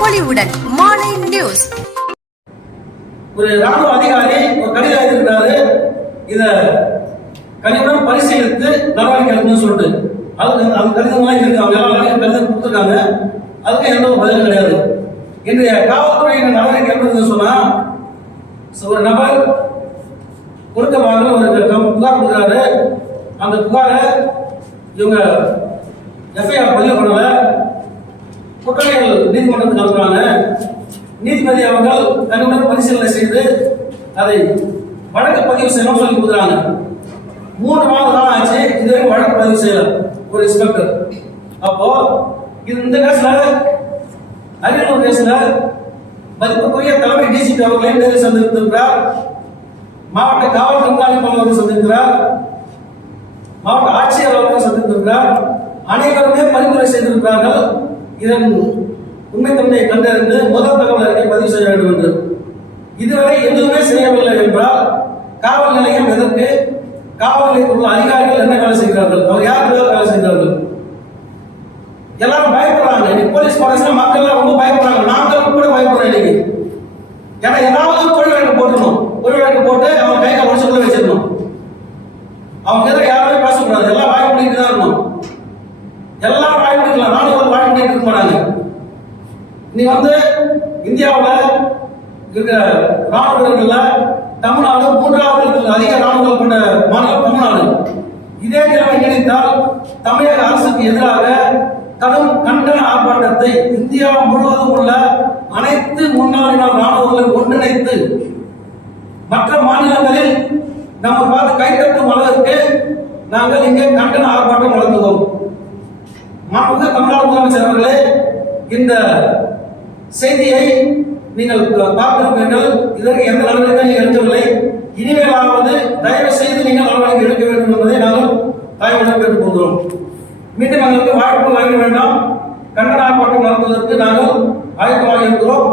மாலை நியூஸ். ஒரு ராணுவ அதிகாரி ஒரு கடிதம் எழுதியிருக்காரு இத கடிதம் பரிசீலித்து நடவடிக்கை எடுக்கணும்னு சொல்லிட்டு. அதுக்கு அந்த கடிதம்லாம் இருக்கு அவங்க எல்லா நாளைக்கும் கடிதம் கொடுத்துருக்காங்க. அதுக்கு எந்த ஒரு பதிலும் கிடையாது. இன்றைய காவல்துறையின் நடவடிக்கை எப்படி சொன்னா ஒரு நபர் கொடுக்க வாங்க ஒரு கம்- புகார் கொடுக்குறாரு. அந்த புகாரை இவங்க எஃப்ஐஆர் பதிவு பண்ணல. குற்றவியல் நீதிமன்றத்துக்கு அனுப்புறாங்க. நீதிபதி அவர்கள் கண்ணுடன் பரிசீலனை செய்து அதை வழக்கு பதிவு செய்யணும் சொல்லி கொடுக்குறாங்க. மூணு மாதம் காலம் ஆச்சு இதுவரைக்கும் வழக்கு பதிவு செய்யல ஒரு இன்ஸ்பெக்டர். அப்போ இது இந்த கேஸ்ல அரியலூர் கேஸ்ல மதிப்புக்குரிய தலைமை டிசிபி அவர்களை நேரில் சந்தித்திருக்கிறார். மாவட்ட காவல் கண்காணிப்பாளர் அவர்கள் சந்திருக்கிறார் மாவட்ட ஆட்சியர் அவர்கள் சந்தித்திருக்கிறார். அனைவருமே பரிந்துரை செய்திருக்கிறார்கள். இதன் உண்மைத்தன்மையை கண்டறிந்து முதல் தகவல் அறிக்கை பதிவு செய்ய வேண்டும் என்று. இதுவரை எதுவுமே செய்யவில்லை என்றால் காவல் நிலையம் எதற்கு? காவல் நிலையத்தில் உள்ள அதிகாரிகள் என்ன வேலை செய்கிறார்கள்? அவர் யாருக்கு வேலை செய்கிறார்கள்? எல்லாரும் பயப்படுறாங்க. இன்னைக்கு போலீஸ் பாலிசில மக்கள் எல்லாம் ரொம்ப பயப்படுறாங்க. நாங்களும் கூட பயப்படுறோம் இன்னைக்கு. ஏன்னா ஏதாவது ஒரு தொழில் வழக்கு போட்டுணும் தொழில் வழக்கு போட்டு அவன் கையை உடச்சு வச்சிடணும். அவங்க எதிர யாருமே பேசக்கூடாது. எல்லாம் வாய் தான் இருக்கணும். எல்லாம் வாய் பண்ணிக்கலாம் போறாங்க இன்னைக்கு நீ வந்து இந்தியாவில் இருக்கிற ராணுவ வீரர்கள்ல தமிழ்நாடு மூன்றாவது இடத்தில் அதிக ராணுவங்கள் கொண்ட மாநிலம் தமிழ்நாடு. இதே நிலைமை நினைத்தால் தமிழக அரசுக்கு எதிராக கடும் கண்டன ஆர்ப்பாட்டத்தை இந்தியா முழுவதும் உள்ள அனைத்து முன்னாள் ராணுவங்களை ஒன்றிணைத்து மற்ற மாநிலங்களில் நம்ம பார்த்து கைத்தட்டும் அளவிற்கு நாங்கள் இங்கே கண்டன ஆர்ப்பாட்டம் நடத்துவோம். மாண்புமிகு தமிழக முதலமைச்சர் அவர்களே இந்த செய்தியை நீங்கள் பார்த்திருப்பீர்கள் இதற்கு எந்த நடவடிக்கையும் எடுக்கவில்லை. இனிமேலாவது தயவு செய்து நீங்கள் நடவடிக்கை எடுக்க வேண்டும் என்பதை நாங்கள் தாய்வுடன் கேட்டுக்கொள்கிறோம் மீண்டும் எங்களுக்கு வாய்ப்பு வழங்க வேண்டாம். கன்னடா ஆர்ப்பாட்டம் நடத்துவதற்கு நாங்கள் ஆயத்தமாக இருக்கிறோம்.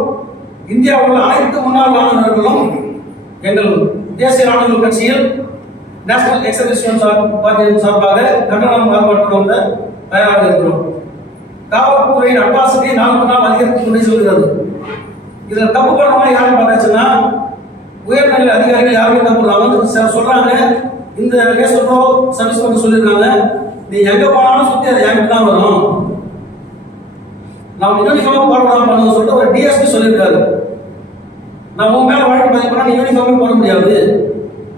இந்தியாவில் உள்ள அனைத்து முன்னாள் மாணவர்களும் எங்கள் தேசிய ராணுவ கட்சியில் நேஷனல் எக்ஸபிஷன் சார்பாக கண்டனம் ஆர்ப்பாட்டம் வந்த தயாராக இருக்கிறோம். காவல்துறையின் அட்வாசிட்டி நாளுக்கு நாள் அதிகரித்து கொண்டே சொல்கிறது. இதுல தப்பு பண்ணவங்க யாரும் பார்த்தாச்சுன்னா உயர்நிலை அதிகாரிகள் யாருமே தப்பு இல்லாம வந்து ச- சொல்றாங்க. இந்த கேஸ் சர்வீஸ் பண்ணி சொல்லியிருக்காங்க. நீ எங்க போனாலும் சுத்தி அது என்கிட்ட தான் வரும். நாம் யூனிஃபார்ம் போடலாம் பண்ணுங்க சொல்லிட்டு ஒரு டிஎஸ்பி சொல்லியிருக்காரு. நான் உன் மேல வழக்கு பதிவு பண்ணா நீ யூனிஃபார்மே போட முடியாது.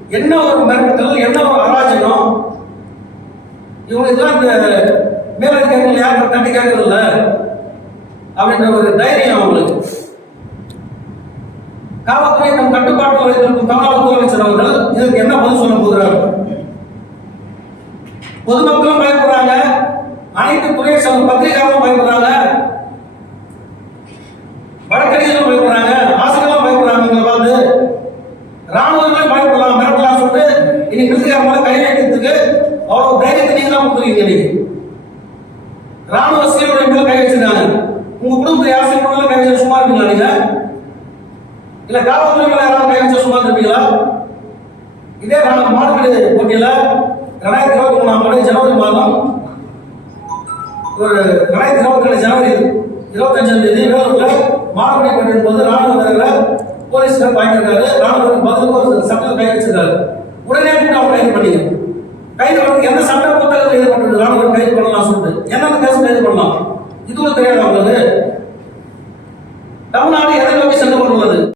என்ன ஒரு மிரட்டல் என்ன ஒரு அராஜகம்? இவங்க இதெல்லாம் இந்த மேலதிகாரிகள் யாரும் தட்டி கேட்கறதில்ல அப்படின்ற ஒரு தைரியம் அவங்களுக்கு. காவல்துறை நம் கட்டுப்பாட்டில் வைத்திருக்கும் தமிழக முதலமைச்சர் அவர்கள் இதற்கு என்ன பதில் சொல்ல போகிறார்? பொதுமக்களும் பயப்படுறாங்க. அனைத்து துறை சார்ந்த பத்திரிகையாளரும் பயப்படுறாங்க. வழக்கறிஞர்களும் பயப்படுறாங்க. ஆசிரியர்களும் பயப்படுறாங்க உங்களை பார்த்து. ராணுவங்களும் பயப்படலாம் மிரட்டலாம் சொல்லிட்டு இன்னைக்கு மிலிட்டரி மேல அவ்வளவு தைரியத்தை நீங்க தான் கொடுத்துருக்கீங்க ராணுவ சீருடை மேல கை வச்சிருக்காங்க உங்க குடும்பத்தை யார் சீருடை கை வச்சு சும்மா இருப்பீங்களா நீங்க? இல்ல காவல்துறை மேல யாராவது கை வச்சு சும்மா இருப்பீங்களா? இதே ராணுவ போட்டியில ரெண்டாயிரத்தி இருபத்தி மூணாம் ஆண்டு ஜனவரி மாதம். ஒரு ரெண்டாயிரத்தி இருபத்தி ரெண்டு ஜனவரி இருபத்தஞ்சாம் தேதி வேலூர்ல மாணவனை கொண்டிருக்கும் போது ராணுவ வீரர்களை போலீஸ்கார் பாய்க்கிறாரு ராணுவ பதிலுக்கு ஒரு சட்டத்தில் கை வச்சிருக்காரு உடனே கூட்டு அவங்க கைது பண்ணீங்க கைது பண்ணி எந்த சட்ட புத்தகத்தில் கைது பண்றது ராணுவ கைது பண்ணலாம் சொல்லிட்டு. என்னென்ன கேஸ் கைது பண்ணலாம் இதுவும் தெரியாது அவங்களுக்கு